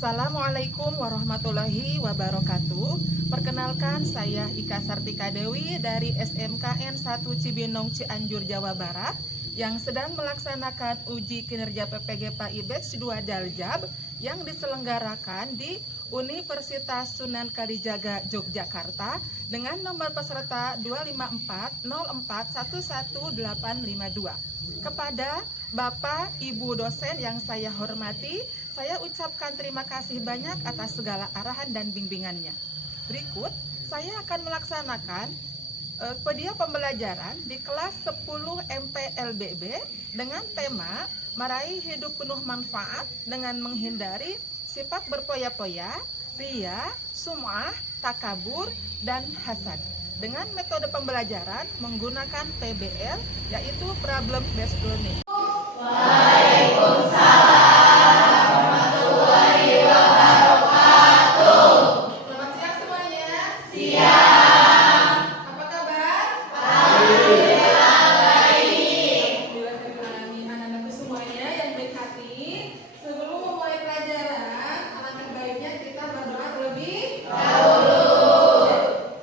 Assalamualaikum warahmatullahi wabarakatuh. Perkenalkan, saya Ika Sartika Dewi dari SMKN 1 Cibinong Cianjur, Jawa Barat yang sedang melaksanakan uji kinerja PPG PAI Batch 2 Daljab yang diselenggarakan di Universitas Sunan Kalijaga, Yogyakarta dengan nomor peserta 25404111852. Kepada Bapak, Ibu dosen yang saya hormati, saya ucapkan terima kasih banyak atas segala arahan dan bimbingannya. Berikut, saya akan melaksanakan video pembelajaran di kelas 10 MPLBB dengan tema meraih hidup penuh manfaat dengan menghindari sifat berpoya-poya, ria, sum'ah, takabur, dan hasad. Dengan metode pembelajaran menggunakan PBL, yaitu Problem Based Learning. Waalaikumsalam warahmatullahi wabarakatuh. Selamat siang semuanya. Siang. Apa kabar? Alhamdulillah baik. Alhamdulillah anak-anakku semuanya yang baik hati. Sebelum memulai pelajaran, alangkah baiknya kita berdoa terlebih dahulu.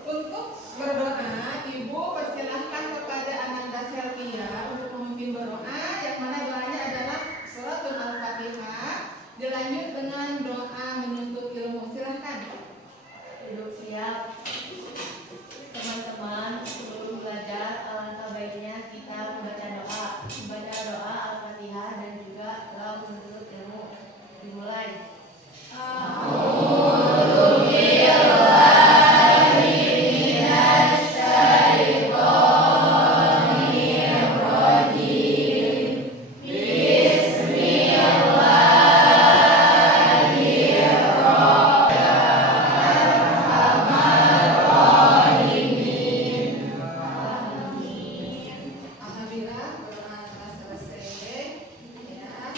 Untuk berdoa, Ibu persilahkan kepada Ananda Selvia untuk memimpin berdoa, yang mana doanya adalah Suratul Al-Fatihah, dilanjut dengan doa menuntut ilmu. Silahkan. Duduk siap. Teman-teman, sebelum belajar alangkah baiknya kita membaca doa Al-Fatihah dan juga doa menuntut ilmu. Dimulai. Alhamdulillah berdoa telah selesai. Ya.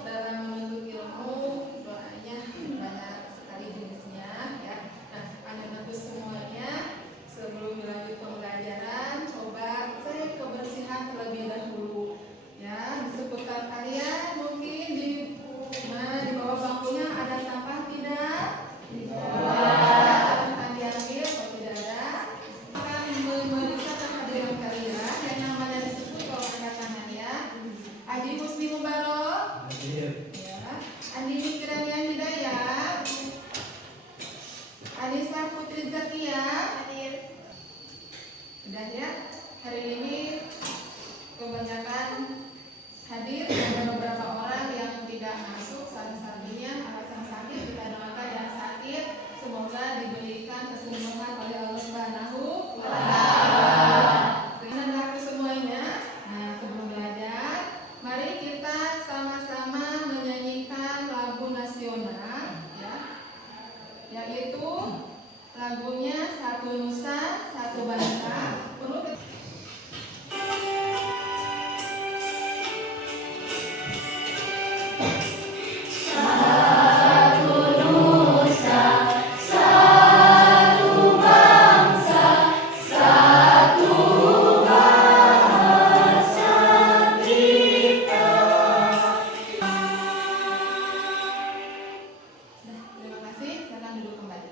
Dalam menuntut ilmu, doanya banyak sekali jenisnya. Ya. Nah, anak-anakku semuanya, sebelum dilanjut pembelajaran, coba cek kebersihan terlebih dahulu. Ya, di seputar kalian mungkin di bawah bangkunya ada sampah tidak? Di bawah. Akan diambil kalau tidak ada. Akan memeriksa kehadiran kalian yang namanya disebut kalau angkat tangan ya. Adi Husni Mubarok. Ya. Andini Kiranian Hidayat. Anissa Putri Zakia. Sudah ya. Hari ini kebanyakan hadir, ada beberapa orang yang tidak masuk. Salah-satunya alasan sakit, kita doakan yang sakit semoga diberikan kesembuhan oleh Allah Subhanahu wa Ta'ala. Anak-anakku semuanya, nah sebelum belajar, mari kita sama-sama menyanyikan lagu nasional, ya, yaitu lagunya Satu Nusa Satu Bangsa. Perlu terima kasih, silakan duduk kembali.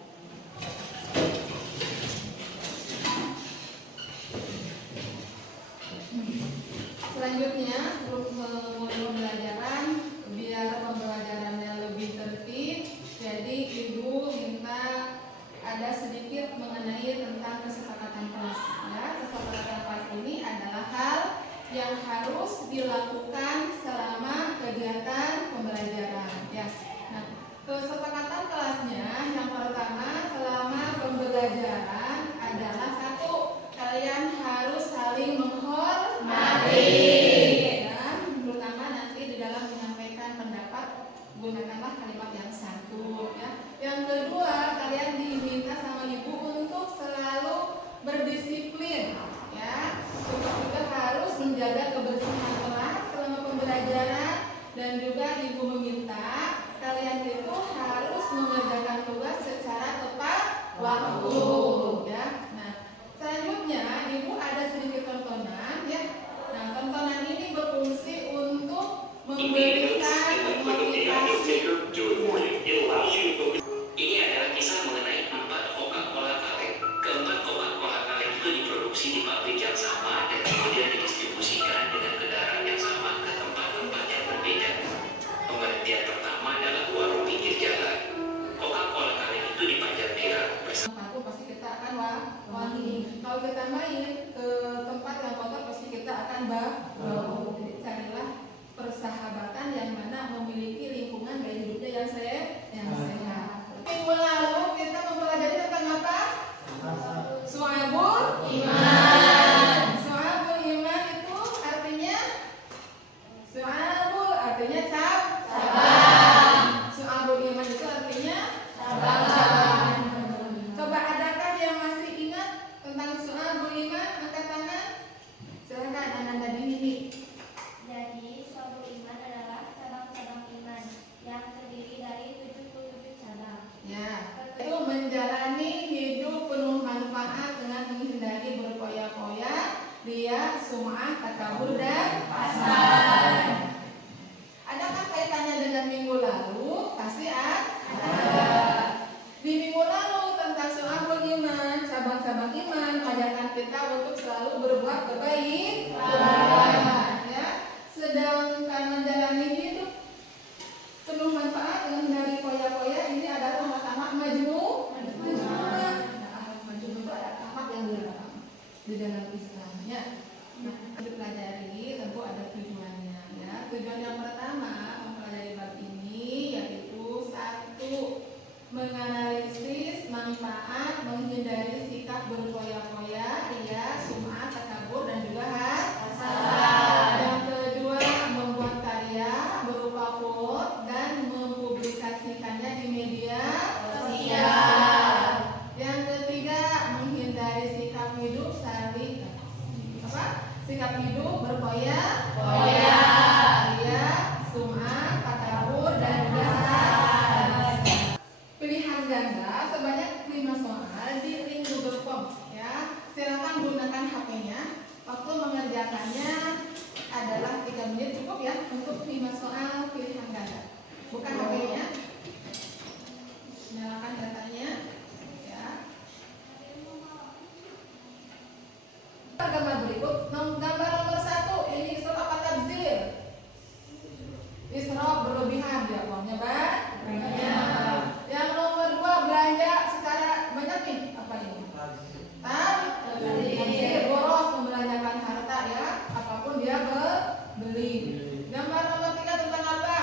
Selanjutnya, sebelum memulai pembelajaran, biar pembelajarannya lebih tertib, jadi Ibu minta ada sedikit mengenai tentang kesepakatan kelas. Ya, kesepakatan kelas ini adalah hal yang harus dilakukan selama kegiatan pembelajaran. Ya. Nah, kesepakatan kelasnya yang pertama selama pembelajaran adalah satu, kalian harus saling menghormati. Dan terutama nanti di dalam menyampaikan pendapat gunakanlah kalimat yang santun. Ya. Yang kedua, kalian diminta sama Ibu untuk selalu berdisiplin. Ya, juga harus menjaga kebersihan kelas selama pembelajaran dan juga Ibu meminta kalian itu harus mengerjakan tugas secara tepat waktu. Ya. Nah, selanjutnya Ibu ada sedikit tontonan ya. Nah, tontonan ini berfungsi untuk memberikan motivasi diproduksi di pabrik yang sama dan kemudian didistribusikan dengan kendaraan yang sama ke tempat-tempat yang berbeda. Pengertian pertama adalah warung pinggir jalan. Coca-Cola kali itu dipajang tirai bersama. Aku pasti kita akan wangi. Kalau kita main ke tempat yang kotor pasti kita akan bau. Jadi carilah persahabatan yang mana memiliki lingkungan gaya hidupnya yang sehat. Minggu lalu kita mempelajari tentang apa? Su'abul iman. Su'abul iman itu artinya su'abul artinya cabang. Su'abul iman itu artinya cabang. Coba adakah yang masih ingat tentang su'abul iman? Angkat tangan. Silakan Ananda Dini. Jadi, suatu iman adalah cabang-cabang iman yang terdiri dari 77 cabang. Ya, itu menjalani hidup penuh manfaat dengan menghindari berpoya-poya, riya, sum'ah, takabur dan hasad. Adakah kaitannya dengan minggu lalu? Pasti ada. Di minggu lalu tentang su'abul iman, cabang-cabang iman, mengajarkan kita untuk selalu berbuat kebaikan. Ya, sedangkan menjalani hidup penuh manfaat dengan menghindari poya-poya ini adalah pertama majmu'. Majmu' itu ada ahmad yang di dalam Islam. Ya. Nah, dipelajari tentu ada tujuannya. Ya, tujuan yang pertama mempelajari bab ini yaitu satu, menganalisis manfaat menghindari sikap berpoya-poya, riya, sum'ah, takabur dan juga hasad. Yang kedua, membuat karya berupa quote dan mempublikasikannya di media sosial. Yang ketiga, menghindari sikap hidup sikap hidup berpoya-poya, riya, sum'ah, takabur dan juga hasad. Pilihan ganda sebanyak 5 soal di link Google Form. Ya, silakan gunakan HP-nya. Waktu mengerjakannya adalah 3 menit cukup ya untuk 5 soal pilihan ganda. Bukan HP-nya. Nyalakan datanya. Ya. Gambar berikut. Gambar nomor 1 ini isrof apa tabzir? Isrof berlebihan ya uangnya banyak. Yang nomor 2 belanja secara banyak nih apa ini? Tabzir, boros membelanjakan harta ya, apapun dia beli. Gambar nomor 3 tentang apa?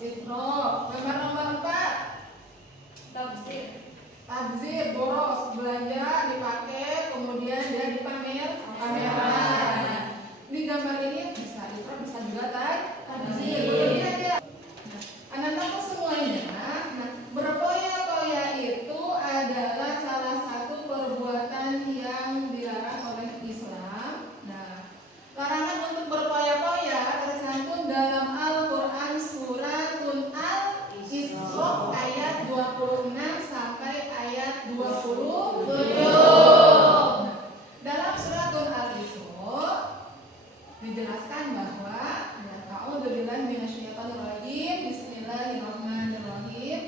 Isrof. Gambar nomor 4 tabzir, boros, belanja dipakai kemudian dia pameran. Di gambar ini bisa isrof bisa juga tabzir. Berlebihan dia. Anak-anak semuanya, berpoya-poya itu adalah salah satu perbuatan yang dilarang oleh Islam. Nah, larangan untuk berpoya-poya tercantum dalam Al-Quran suratun Al-Isra ayat 26 sampai ayat 27. Dalam suratun Al-Isra dijelaskan bahwa a'udzubillahi minasyaitonirrajim. Bismillahirrahmanirrahim.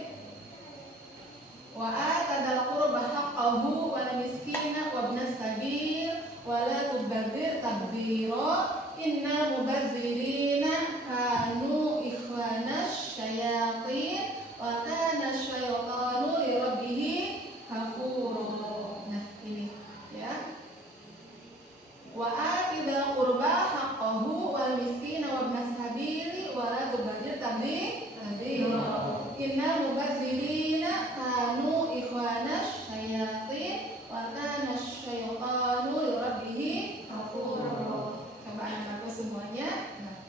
Wa atadal qurba haqqahu wal miskina wa ibnas sabil wa la tubadzir tabdzira innal mubadzirina kanu ikhwanas syayatin wa kana syaitanu li rabbih kafura. Nah, ini ya. Wa atidal qurba haqqahu wal miskina wa ibnas sabil wa la tubadzir tabdzira innal mubadzirina kanu ikhwanas syayatin wa kana syaitanu li rabbih kafura. Coba anak-anakku semuanya. Nah,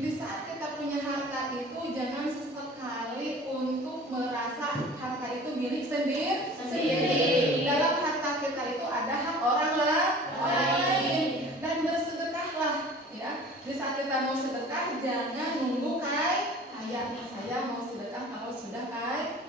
di saat kita punya harta itu jangan sesekali untuk merasa harta itu milik sendiri. Dalam harta kita itu ada hak orang lain dan bersedekahlah ya. Di saat kita mau sedekah jangan nunggu kaya. Saya mau sedekah kalau sudah kaya,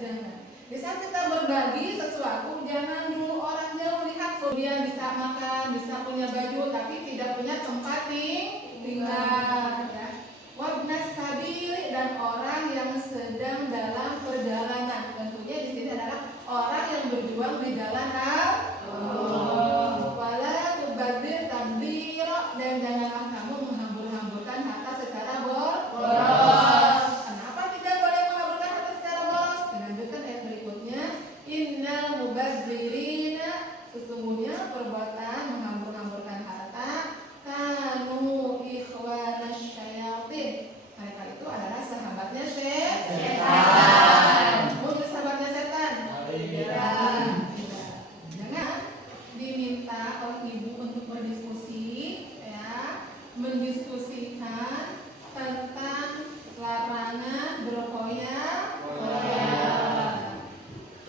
jangan. Di saat kita berbagi sesuatu jangan dulu orang jauh lihat dia bisa makan, bisa punya baju tapi tidak punya tempat tinggal ya. Wabnas sabili dan orang yang sedang dalam perjalanan. Tentunya di sini adalah orang yang berjuang berjuang di jalan Allah. Wala tubadzir tabdzira, dan janganlah kamu menghambur-hamburkan harta secara boros. Kenapa tidak boleh menghamburkan harta secara boros? Dilanjutkan ayat berikutnya, innal mubadzirina, sesungguhnya perbuatan menghambur-hamburkan harta kanu ikhwanasy syayatin, mereka itu adalah sahabatnya setan. Mungkin sahabatnya setan. Tidak. Jangan diminta oleh ibu untuk berdiskusi, ya, mendiskusikan tentang larangan berfoya.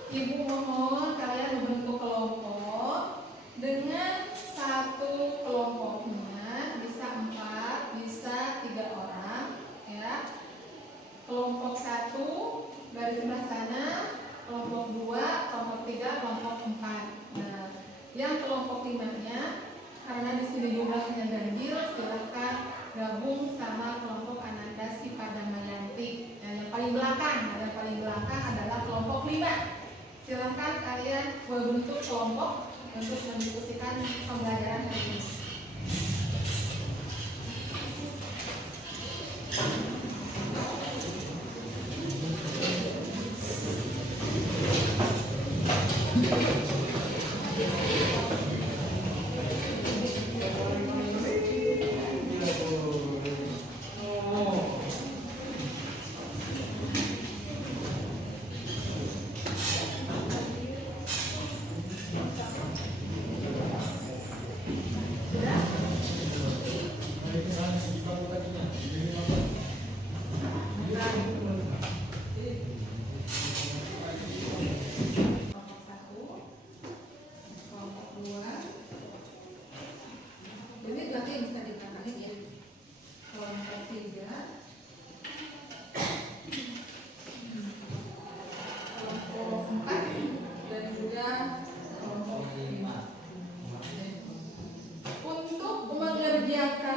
Ibu mohon kalian membentuk kelompok dengan satu kelompoknya bisa 4, bisa 3 orang, ya. Kelompok 1 dari sebelah sana, kelompok 2, kelompok 3, kelompok 4. Nah, yang kelompok 5-nya, karena di sini jumlahnya ganjil, silakan gabung sama kelompok Anandasi Padamayanti. Nah, yang paling belakang adalah kelompok 5. Silakan kalian membentuk kelompok untuk mendiskusikan pembelajaran hari ini.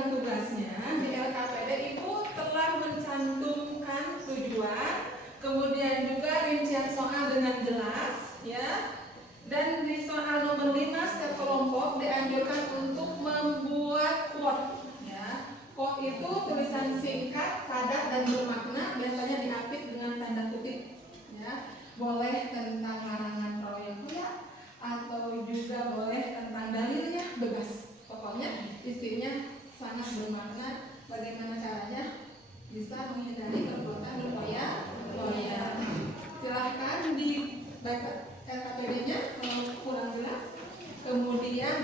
Tugasnya di LKPD Ibu telah mencantumkan tujuan, kemudian juga rincian soal dengan jelas, ya. Dan di soal nomor 5 setiap kelompok dianjurkan untuk membuat quote, ya. Quote itu tulisan singkat, padat dan bermakna, biasanya diapit dengan tanda kutip, ya. Boleh tentang larangan proyek atau juga boleh tentang dalilnya, bebas. Pokoknya isinya sangat bermakna bagaimana caranya bisa menghindari perbuatan berfoya. Silahkan dibaca LKPD-nya kalau kurang jelas. Kemudian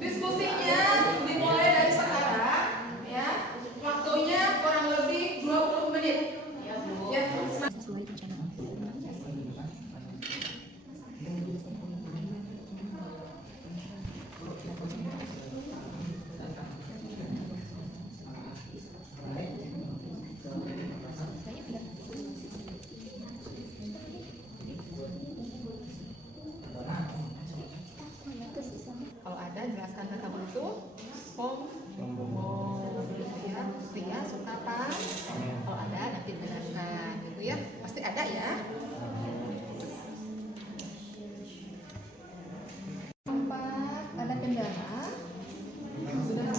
diskusinya dimulai dari sekarang, ya. Waktunya kurang lebih 20 menit. Ya, sesuai rencana. Kalau ada jelaskan tentang itu. Ya, Ria suka apa? Kalau ada nanti jelaskan, gitu ya. Pasti ada ya. Empat, ada kendala. Sudah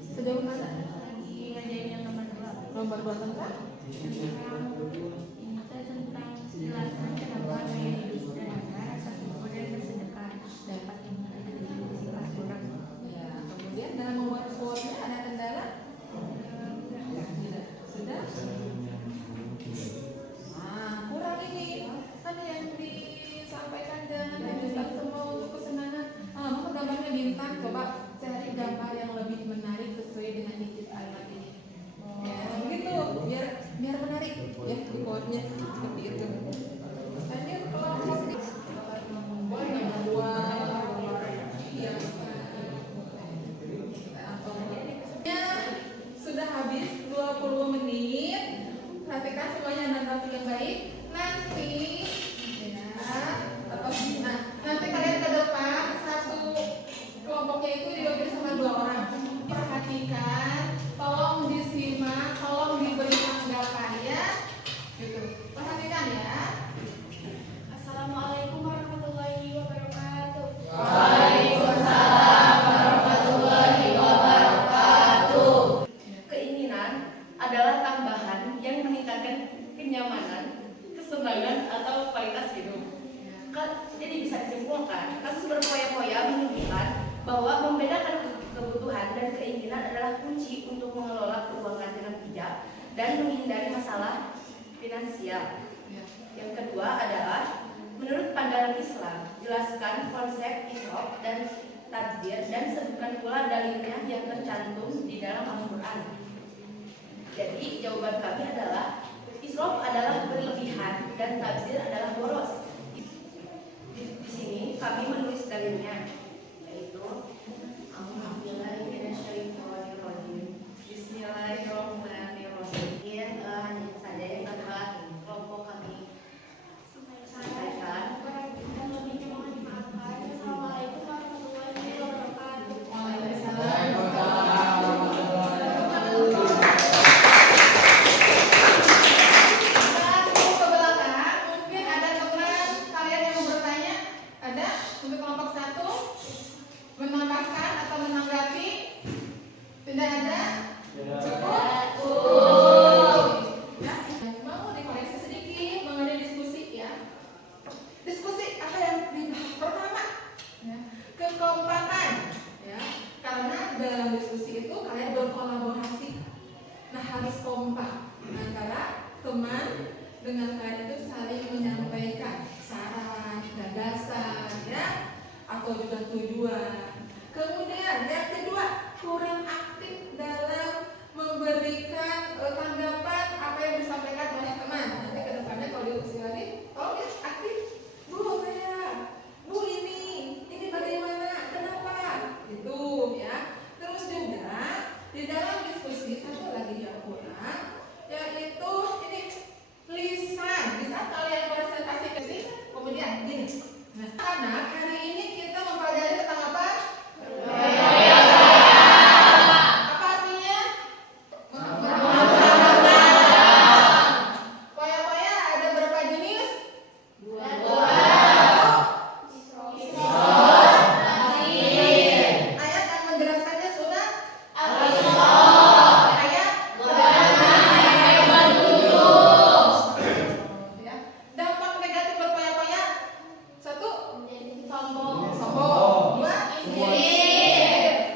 sejauh mana? Lagi ngajain yang nomor 2. Nomor 2 tentang? Tentang jelasan kenapa gaya hidup sederhana, rasa syukur dan bersedekah dapat kurang. Ya, kemudian dalam membuat quote-nya ada kendala? Sudah? Kurang ini. Ada yang disampaikan jangan hanya semua untuk kesenangan. Mau gambarnya bintang, coba cari gambar yang lebih menarik sesuai dengan isi ayat ini. Ya, begitu, biar menarik. Jadi bisa disimpulkan, kasus berpoya-poya menunjukkan bahwa membedakan kebutuhan dan keinginan adalah kunci untuk mengelola keuangan dengan bijak dan menghindari masalah finansial. Yang kedua adalah menurut pandangan Islam, jelaskan konsep israf dan tabdzir dan sebutkan pula dalilnya yang tercantum di dalam Al-Quran. Jadi jawaban kami adalah israf adalah berlebihan dan tabdzir adalah boros. Di sini kami menulis dalilnya, yaitu Bismillahirrahmanirrahim. Hanya saja yang dapat kelompok kami sampaikan. Assalamualaikum warahmatullahi wabarakatuh. Setelah turun ke belakang, mungkin ada teman kalian yang mau bertanya. Ada untuk kelompok 1 menambahkan atau menanggapi? Tidak ada? Cukup? Ya, mau dikoreksi sedikit mengenai diskusi ya. Diskusi apa yang dibahas pertama? Ya, kekompakan ya. Karena dalam diskusi itu kalian berkolaborasi. Nah, harus kompak antara teman dengan kalian itu saling menyampaikan saran, gagasan ya, atau juga tujuan. Kemudian yang kedua, kurang aktif dalam memberikan tanggapan apa yang disampaikan oleh teman. Nanti ke depannya kalau diskusi lagi, tolong ya aktif. Bu, Bu ini bagaimana? Kenapa? Itu ya. Terus juga di dalam diskusi satu lagi yang kurang, yaitu ini lisan. Bisa kalian presentasi ke sini, kemudian gini. Nah, anak hari ini kita mempelajari tentang apa? Apa artinya? Poya-poya ada berapa jenis? Ayat yang menjelaskannya sudah? Ayat? Ya. Dampak negatif berpoya-poya. 1. Sombong. 2.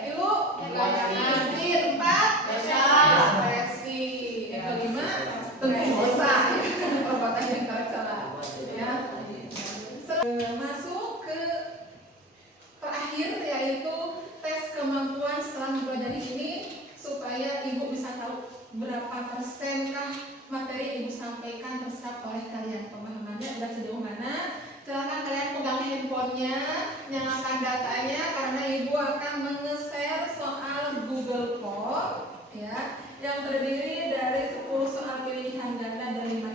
Tilu. Nasir. 4. Depresi. Yang kelima, tentu dosa. Perbuatan yang salah. Ya. Masuk ke terakhir, yaitu tes kemampuan setelah mempelajari ini supaya ibu bisa tahu berapa persenkah materi yang ibu sampaikan terserap oleh kalian. Pemahamannya sudah sejauh mana? Silahkan kalian pegang handphonenya, nyalakan datanya karena ibu akan nge-share soal Google Form ya, yang terdiri dari 10 soal pilihan ganda dari 5